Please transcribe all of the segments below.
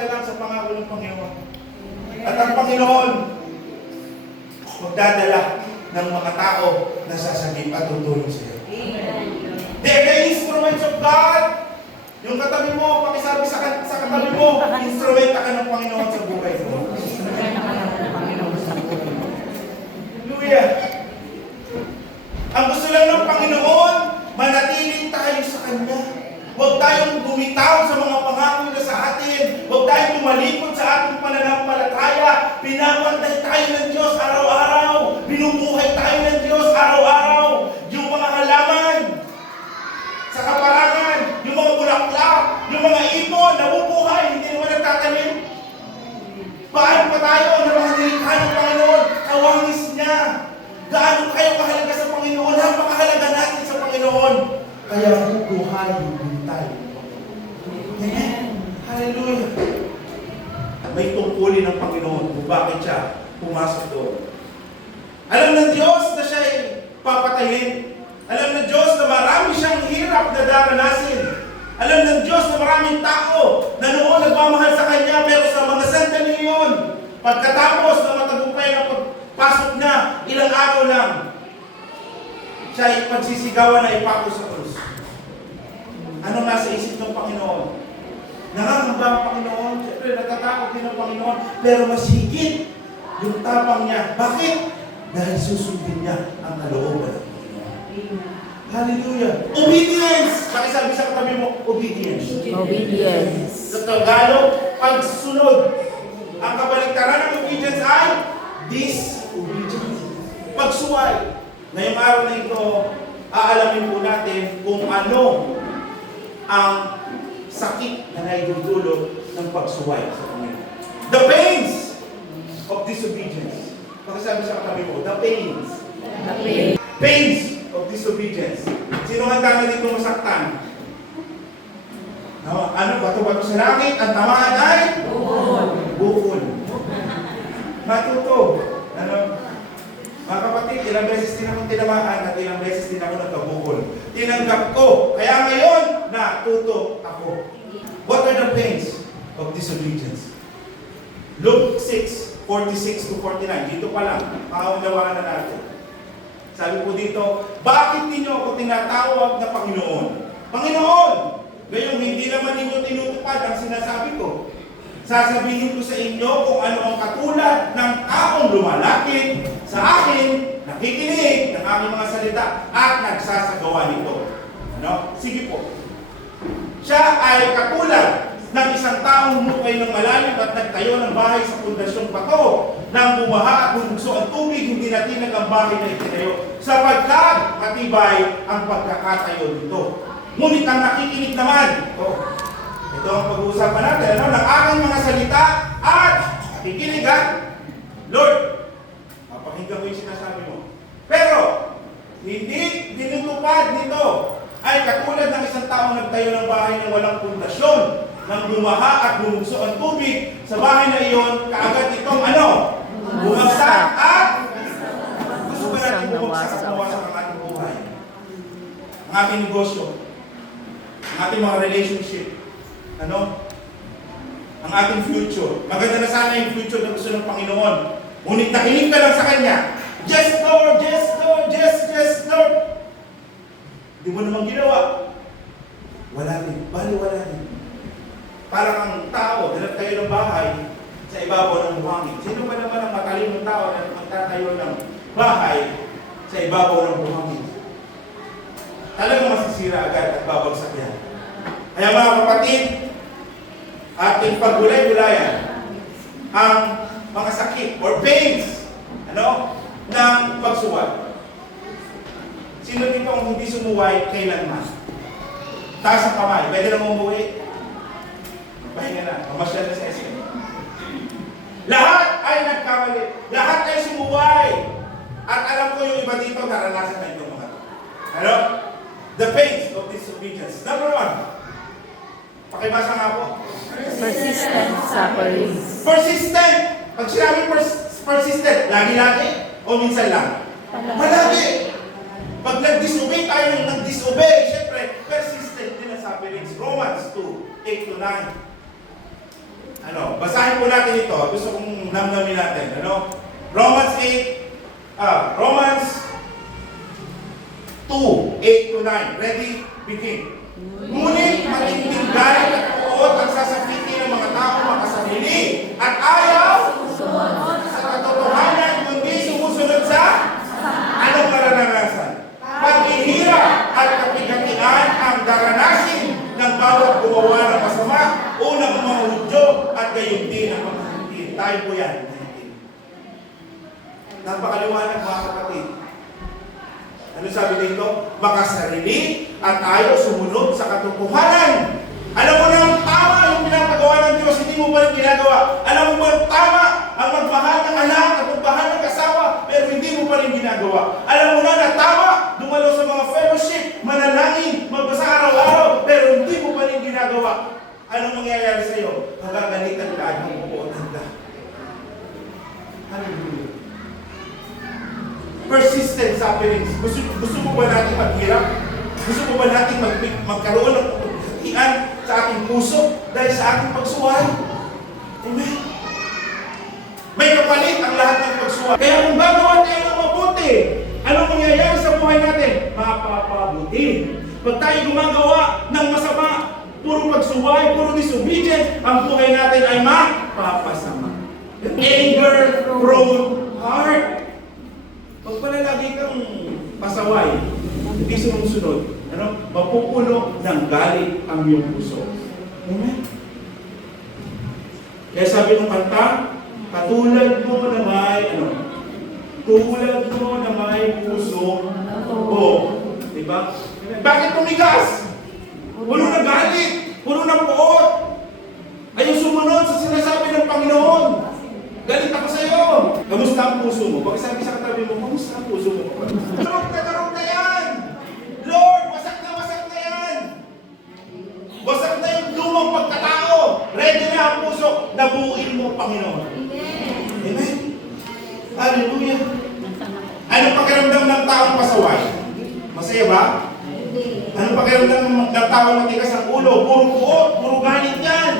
ka lang sa pangako ng Panginoon. At ang Panginoon, magdadala ng mga tao na sasagip at tutulong sa iyo. They're the instruments of God. Yung katabi mo, pakisabi sa katabi mo, instrumenta ka ng Panginoon sa buhay mo. Hallelujah. Ang gusto lang ng Panginoon, manatiling tayo sa Kanya. Huwag tayong bumitaw sa mga pangako na sa atin. Huwag tayong tumalikod sa ating pananampalataya. Pinapantay tayo ng Diyos araw-araw. Binubuhay tayo ng Diyos araw-araw. Yung mga halaman sa kaparangan, yung mga bulaklak, yung mga ibon, nabubuhay, hindi naman nagtatanim. Paano pa tayo na mga nilikha ng Panginoon? Kawangis niya. Gaano kayo kahalaga sa Panginoon? Napakahalaga natin sa Panginoon. Kaya bubuhay din tayo. Amen. Hallelujah. May tungkulin ng Panginoon kung bakit siya pumasok doon. Alam ng Diyos na siya ay papatayin. Alam ng Diyos na marami siyang hirap na daranasin. Alam ng Diyos na maraming tao na noon nagmamahal sa Kanya, pero sa mga sandali yun, pagkatapos na matagumpay na pagpasok na, ilang araw lang, siya ay pagsisigawan na ipako sa krus. Ano nasa isip ng Panginoon? Nakakamba ang Panginoon, siyempre natatakot din ang Panginoon, pero mas higit yung tapang niya. Bakit? Dahil susundin niya ang kalooban ng Panginoon. Hallelujah. Obedience! Pakisabi sa katabi mo, obedience. Obedience. Sa Tagalog, pagsunod. Ang kabaligtaran ng obedience ay disobedience. Pagsuway. Ngayong araw na ito, aalamin po natin kung ano ang sakit na naidudulot ng pagsuway sa Panginoon. The pains of disobedience. Pakisabi sa katabi mo, the pains. The pain. Pains of disobedience. Sino ang dami dito masaktan? No? Ano? Bato-bato sa langit, ang tamaan ay? Bukol. Matuto. Ano? Mga kapatid, ilang beses din akong tinamaan at ilang beses din ako nagkabukol. Tinanggap ko. Kaya ngayon, natuto ako. What are the pains of disobedience? Luke 6:46-49. Dito pa lang. Makaunawaan na natin. Sabi po dito, bakit ninyo ako tinatawag na Panginoon? Panginoon! Ngayon, hindi naman ninyo tinutupad ang sinasabi ko. Sasabihin ko sa inyo kung ano ang katulad ng taong lumalapit sa akin, nakikinig ng aking mga salita, at nagsasagawa nito. Ano? Sige po. Siya ay katulad ng isang taong humukay ng malalim at nagtayo ng bahay sa pundasyong bato. Nang bumaha at bumugso ang tubig, hindi natinag ang bahay na itinayo, sapagkat matibay ang pagkakatayo nito. Ngunit ang nakikinig naman, ito ang pag-uusapan natin, ano, ng aking mga salita at nakikinig, Lord, mapakinggan ko yung sinasabi mo. Pero, hindi dinutupad nito ay katulad ng isang taong nagtayo ng bahay ng walang pundasyon. Nang bumaha at bumugso ang tubig sa bahay na iyon, kaagad itong ano? Bumagsak at gusto ba natin bumagsak at mawasak ang ating buhay? Ang ating negosyo, ang ating mga relationship, ano? Ang ating future. Maganda na sana yung future na gusto ng Panginoon. Ngunit nakinig ka lang sa Kanya. Yes, Lord! Yes, Lord! Yes, Lord! Di mo naman ginawa. Wala din. Bali, wala din. Parang ang tao, dalat kayo ng bahay sa ibabaw ng buhangin. Sino ba naman ang matalinong tao na magtatayo ng bahay sa ibabaw ng buhangin? Talagang masisira agad at babagsak yan. Kaya mga kapatid, ating paggulay-gulayan ang mga sakit or pains ng pagsuway. Sino dito ang hindi sumuway kailanman? Taas ang kamay. Pwede lang umuwi? Pahinga na. Mamasyal na sa SM. Lahat ay nagkamali. Lahat ay sumuway. At alam ko yung iba dito, naranasan na itong mga ito. Ano? The pains of disobedience. Number 1. Pakibasa nga po. Persistent suffering. Persistent. Pag sinabi persistent, lagi-lagi o minsan lang? Malagi. Pag nag-disobey tayo ng nag-disobey, syempre, persistent din ang suffering. Romans 2:8-9. Basahin po natin ito. Gusto kong namnamin natin. Romans 2:8 to 9. Ready? Begin. Ngunit matinding galit at puot ang sasapitin ng mga tao makasarili at ayaw sa katotohanan kundi sumusunod sa anong naranasan? Paghihirap at kapigatian ang daranasin ng bawat gumawa ng masama, unang mga Hudyo at gayon din ang mga Hindi. Tayo po yan. Napakaliwanag mga kapatid. Ano sabi dito? Makasarili at ayaw sumunod sa katotohanan. Alam mo na ang tama yung pinapagawa ng Diyos, hindi mo pa rin ginagawa. Alam mo ba ang tama ang magmahal ng anak at magmahal ng kasawa, pero hindi mo pa rin ginagawa. Alam mo na tama dumalo sa mga fellowship, manalangin, magbasa araw-araw, pero hindi mo pa rin ginagawa. Anong mangyayari sa iyo? Magagalitan ka at mapupuotan ka. Hallelujah. Persistent sufferings. Gusto mo ba natin maghirap? Gusto mo ba natin magkaroon ng pagkatian sa ating puso dahil sa ating pagsuway? Amen. May kapalit ang lahat ng pagsuway. Kaya kung gagawa tayo ng mabuti, anong mangyayari sa buhay natin? Mapapabuti. Pag tayo gumagawa ng masama, puro pagsuway, puro disobedient, ang buhay natin ay mapapasama. Anger-prone heart. Pag pala lagi kang pasaway, hindi sumusunod, mapupuno ng galit ang iyong puso. Amen? Kaya sabi ng kanta, katulad mo na may, tulad mo na may puso, diba? Bakit tumigas? Puno ng galit, puno ng poot. Ayaw sumunod sa sinasabi ng Panginoon. Galit ako sa iyo. Kamusta ang puso mo? Pag sabi sa katabi mo, kamusta ang puso mo? Darog na yan! Lord, wasak na yan! Wasak na yung lumang pagkatao. Ready na ang puso. Nabuuin mo, Panginoon. Amen? Hallelujah. Anong pakiramdam ng taong pasaway? Masaya ba? Anong pakiramdam ng taong matigas ang ulo? Puro puot, puro galit yan.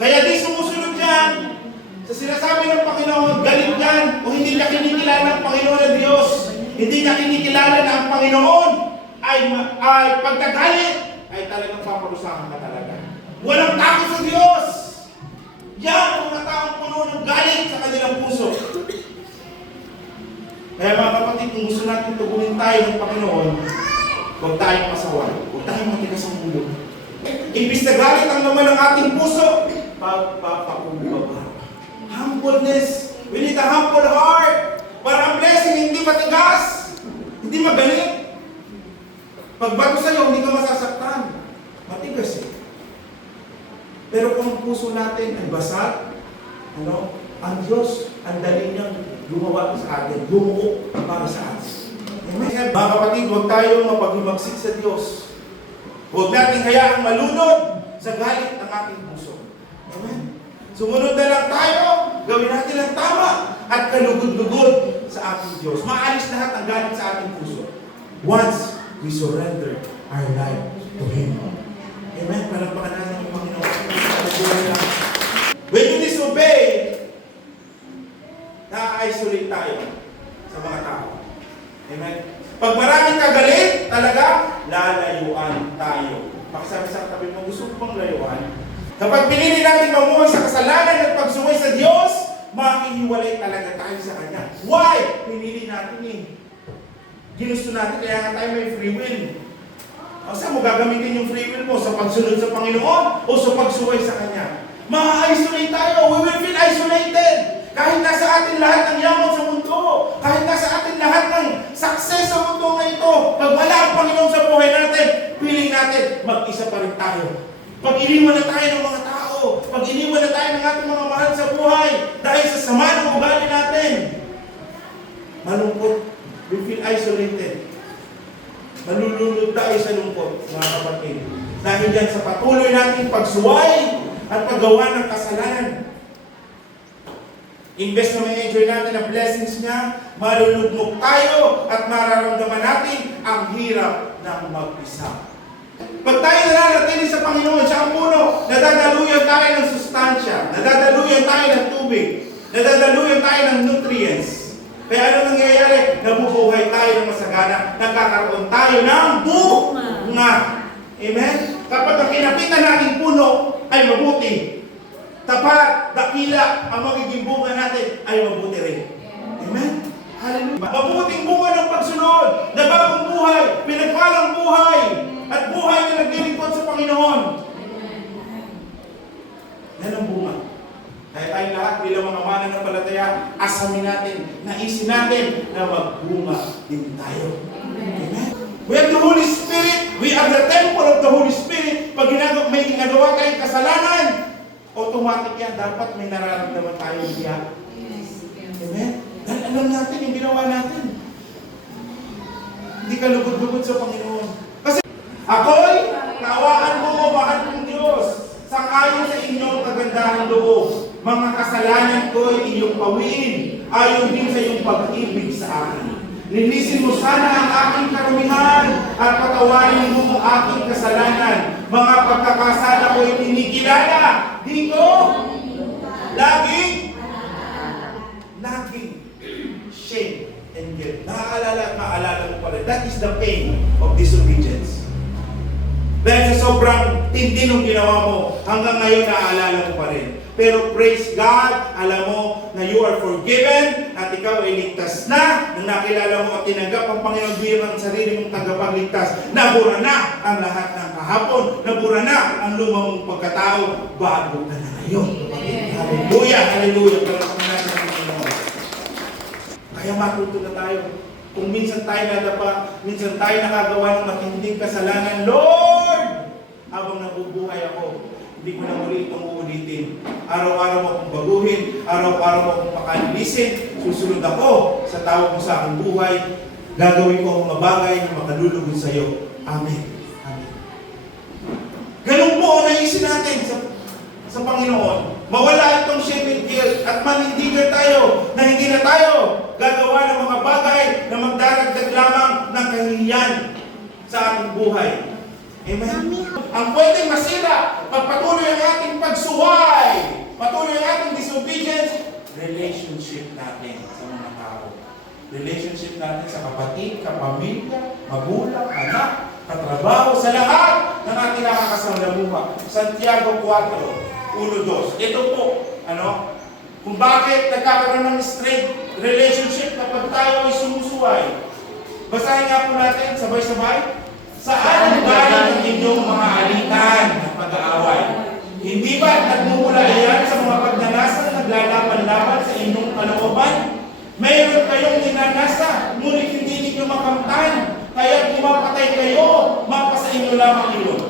Kaya di sumusunod yan. Sa sinasabi ng Panginoon, galit yan o hindi niya kinikilala ang Panginoon na Diyos. Hindi niya kinikilala na ang Panginoon ay pagkagalit ay talagang paparusahan ka talaga. Walang takot sa Diyos. Yan ang mga taong puno ng galit sa kanilang puso. Kaya mga kapatid, kung gusto natin tugunin tayo ng Panginoon, huwag tayong pasaway. Huwag tayong matigas ang ulo. Imbis na galit ang naman ng ating puso, pagpapakumbaba. Humbleness. We need a humble heart. Para ang blessing hindi matigas. Hindi magalit. Pagbato sa'yo, hindi ka masasaktan. Matigas eh. Pero kung ang puso natin ay basag, ang Diyos, ang dali niyang gumawa sa atin, bumuo para sa atin. Amen. Mga kapatid, huwag tayong mapaghimagsik sa Diyos. Huwag natin hayaang malunod sa galit ng ating puso. Amen. Sumunod na lang tayo, gawin natin ang tama, at kalugod-lugod sa ating Diyos. Maalis lahat ang galit sa ating puso. Once we surrender our life to Him. Amen. Palampakan natin ang Panginoon. When you disobey, na-isolate tayo sa mga tao. Amen. Pag maraming kagalit, talaga, lalayuan tayo. Pakisabi sa katabi mo, gusto ko bang layuan? Kapag pinili natin mamuhay sa kasalanan at pagsuway sa Diyos, makihiwalay talaga tayo sa Kanya. Why? Pinili natin eh. Ginusto natin, kaya nga tayo may free will. Saan mo gagamitin yung free will mo? Sa pagsunod sa Panginoon o sa pagsuway sa Kanya? Ma-isolate tayo. We will feel isolated. Kahit nasa atin lahat ng yaman sa mundo, kahit nasa atin lahat ng success sa mundo na ito, pag wala ang Panginoon sa buhay natin, feeling natin, mag-isa pa rin tayo. Pag iniwan na tayo ng mga tao, pag iniwan na tayo ng ating mga mahal sa buhay, dahil sa sama ng ugali natin, malungkot, we feel isolated. Malulunod tayo sa lungkot, mga kapatid. Dahil yan sa patuloy nating pagsuway at paggawa ng kasalanan. Imbes na may enjoy natin ang blessings niya, malulugmok tayo at mararamdaman natin ang hirap ng mag-isa. Pag tayo nananatili sa Panginoon, siya ang puno, nadadaluyan tayo ng sustansya, Nadadaluyan tayo ng tubig. Nadadaluyan tayo ng nutrients. Kaya ano nangyayari? Nabubuhay tayo ng masagana. Nagkakaroon tayo ng bunga. Amen? Kapag ang kinapitan nating puno ay mabuti, tapat, dakila, ang magiging bunga natin ay mabuti rin. Amen? Hallelujah. Mabuting bunga ng pagsunod, na bagong buhay, pinagpalang buhay, at buhay na naglilingkod sa Panginoon. Yan ang bunga. Kaya tayong lahat bilang mga mananampalataya, asamin natin, naisin natin na magbunga din tayo. Amen? We have the Holy Spirit. We are the temple of the Holy Spirit. Pag may ginagawa tayong kasalanan, automatic yan. Dapat may nararamdaman tayo niya. Amen? Dahil alam natin yung ginawa natin. Hindi ka lugod-lugod sa Panginoon. Kasi ako'y kaawaan mo, mahal kong Diyos. Sang-ayon sa inyong kagandahan loob. Mga kasalanan ko'y iyong pawiin. Ayon din sa iyong pag-ibig sa akin. Linisin mo sana ang aking karumihan at patawarin mo ang aking kasalanan. Mga pagkakasala ko'y tinikilala. Dito, laging shame and guilt. Naaalala mo pa rin. That is the pain of disobedience. Dahil sa sobrang tindi ng ginawa mo, hanggang ngayon naaalala mo pa rin. Pero praise God, alam mo na you are forgiven at ikaw ay ligtas na. Nung nakilala mo at tinanggap ang Panginoon bilang ang sarili mong tagapagligtas, nabura na ang lahat ng kahapon, nabura na ang lumang pagkatao, bago ka na ngayon. Hallelujah, hallelujah. Kaya matuto na tayo. Kung minsan tayo nadapa, minsan tayo nakagawa ng matinding kasalanan, Lord! Habang nabubuhay ako, hindi ko na muli itong uulitin. Araw-araw mo akong baguhin, araw-araw mo akong pakalilisin, susunod ako sa tawag mo sa aking buhay, gagawin ko ang mga bagay na makalulugod sa iyo. Amen. Amen. Ganun po ang naisin natin sa Panginoon. Mawala itong shame and guilt at manindigan tayo na hindi na tayo gagawa ng mga bagay na magdaragdag lamang ng kahihiyan sa ating buhay. Amen? Ang pwedeng masira, pagpatuloy ang ating pagsuway, patuloy ang ating disobedience, relationship natin sa mga tao. Relationship natin sa kapatid, kapamilya, magulang, anak, katrabaho, sa lahat ng ating nakakasalamuha. Santiago 4, 1-2. Ito po, kung bakit nagkakaroon ng straight relationship kapag tayo ay sumusuway. Basahin nga po natin, sabay-sabay. Saan galing ang inyong mga alitan at pag-aaway? Hindi ba nagmumula iyan sa mga pagnanasang naglalaban-laban sa inyong kalooban? Mayroon kayong ninanasa, ngunit hindi ninyo makamtan, kaya pumapatay kayo, mapasa inyo lamang iyon.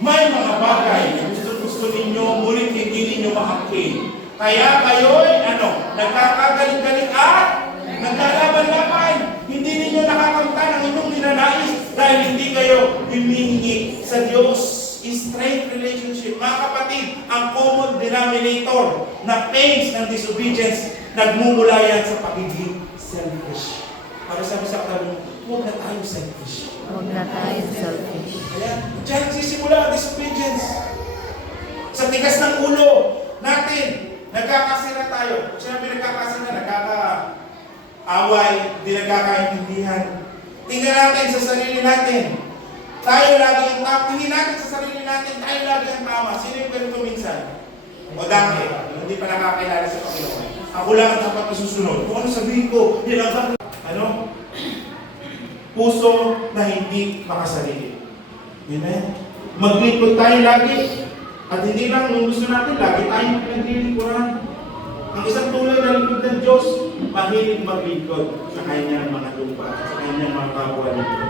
May mga bagay na gusto ninyo, ngunit hindi ninyo maangkin. Kaya kayo'y nagkakagaling-galing at naglalaban-laban. Hindi ninyo nakakamtan ang inyong ninanais dahil hindi kayo humihingi sa Diyos. Straight relationship. Mga kapatid, ang common denominator na pains ng disobedience, nagmumula yan sa pagiging selfish. Para sabi sa katawan, huwag na tayo selfish. Huwag na tayo selfish. Ayan, diyan nagsisimula ang disobedience. Sa tigas ng ulo natin, nagkakasira tayo. Sinabi nagkakasira, nagkakaaway, hindi nagkakaintindihan. Tingnan natin sa sarili natin. Tayo lagi ang tama. Tingnan natin sa sarili natin, tayo lagi ang tama. Sino yung ganito minsan? O dati, hindi pa nakakilala sa Panginoon. Ako lang ang dapat masusunod. Kung ano sabihin ko, nilagang puso na hindi makasarili. Amen? Maglingkod tayo lagi. At hindi lang nung gusto natin, lagi tayong pinaglilingkuran. Ang isang tunay na lingkod ng Diyos, mahilig maglingkod sa kanyang mga lupa, sa kanyang mga kapwa nito.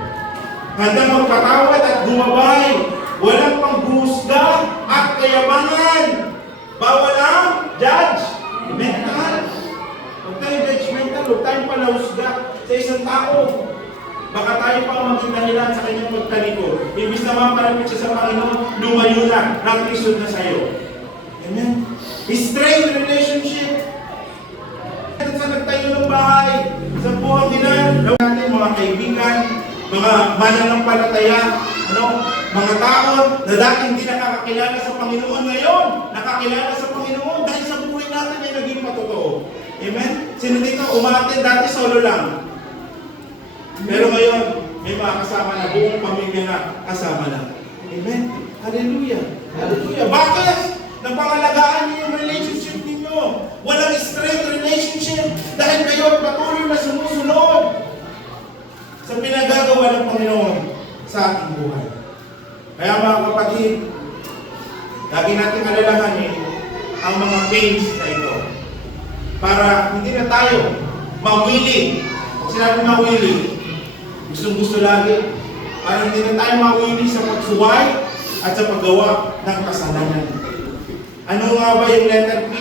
Handang magpatawad at gumabay, walang pangguhusga at kayabangan. Bawal ang judgmental. Huwag tayong judgmental, huwag tayong palahusga sa isang tao. Baka tayo pa ang maging dahilan sa kanyang pagtalikod. Ibig naman malapit siya sa Panginoon, lumayo na, naglisod na sa iyo. Amen? Straight relationship. Sa nagtayo ng bahay, sa buhang ina, natin mga kaibigan, mga mananampalataya, mga tao na dati hindi nakakakilala sa Panginoon ngayon, nakakilala sa Panginoon dahil sa buhay natin ay naging patotoo. Amen? Sino dito umaattend dati solo lang? Pero ngayon, may mga kasama na, buong pamilya na kasama na. Amen? Hallelujah! Hallelujah! Bakit? Napangalagaan niyo yung relationship ninyo. Walang strained relationship dahil kayo patuloy na sumusunod sa pinagagawa ng Panginoon sa ating buhay. Kaya mga kapatid, lagi natin alalahanin ang mga pains na ito para hindi na tayo mawili. Kung sinabi mawili, gustong-gusto lagi, para hindi na tayo mawili sa pagsuway at sa paggawa ng kasalanan. Ano nga ba yung letter P?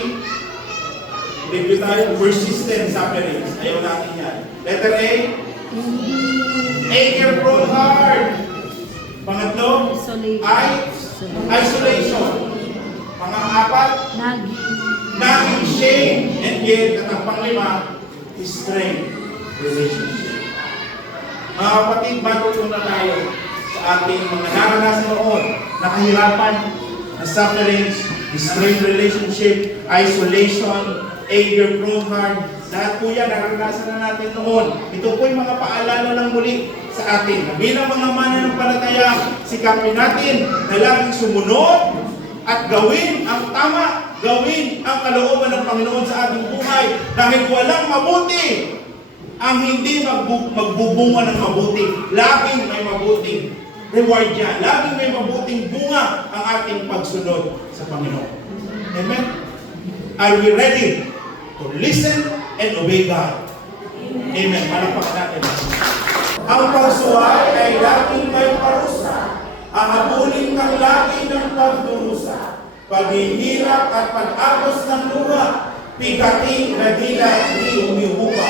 Review tayo, persistent sufferings. Ayaw natin yan. Letter A, anger-prone heart. Pangatlo, isolation. Pang-apat, nagging shame. And yet, at ang panglima, strained relationship. Mga kapatid, matutunan tayo sa ating mga naranasan noon na kahirapan, na sufferings, strained relationship, isolation, anger-prone heart. Lahat po yan, naranasan na natin noon. Ito po yung mga paalala ng muli sa atin. Bilang mga mananampalataya, sikapin natin na laging sumunod at gawin ang tama, gawin ang kalooban ng Panginoon sa ating buhay. Dahil walang mabuti ang hindi magbubunga ng mabuti. Laging may mabuting reward yan. Laging may mabuting bunga ang ating pagsunod sa Panginoon. Amen? Are we ready to listen and obey God? Amen. Palakpakan natin. Ang pagsuway ay laging may parusa. Hahabulin kang lagi ng pagdurusa. Paghihirap at pag-agos ng luha. Pigating na dila di umihupa.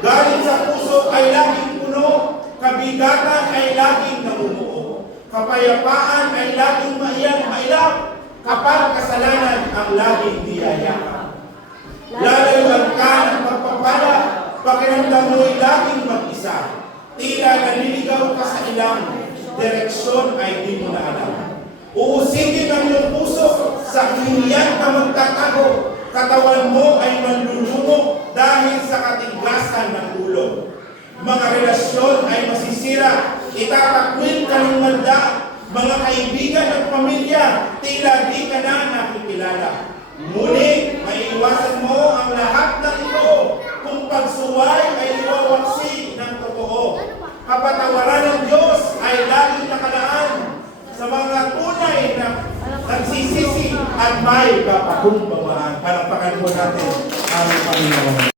Galing sa puso ay laging puno. Kabigatan ay laging namumuo. Kapayapaan ay laging mailap. Kapag kasalanan ang laging niyayakap. Lalayuan ka ng pagpapala, pakiramdam mo'y laging mag-isa. Tila naliligaw ka sa ilang direksyon ay di mo na alam. Uusigin ang iyong puso, sa hiniyan ka magtatago. Katawan mo ay manlulumo dahil sa katigasan ng ulo. Mga relasyon ay masisira, itatakwil ka ng manda. Mga kaibigan at pamilya, tila di ka na nakikilala. Ngunit, maiiwasan mo ang lahat ng ito kung pagsuway ay iwawaksi ng totoo. Kapatawaran ng Diyos ay laging nakalaan sa mga tunay na nagsisisi at may kapakumbabaan. Palakpakan po natin ang Panginoon.